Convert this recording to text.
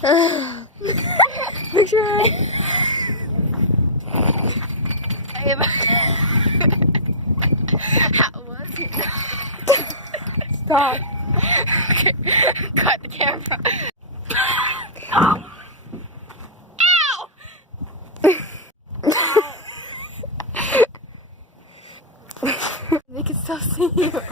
Picture it. How was it? Stop. Okay, cut the camera. Ow! They can still see you.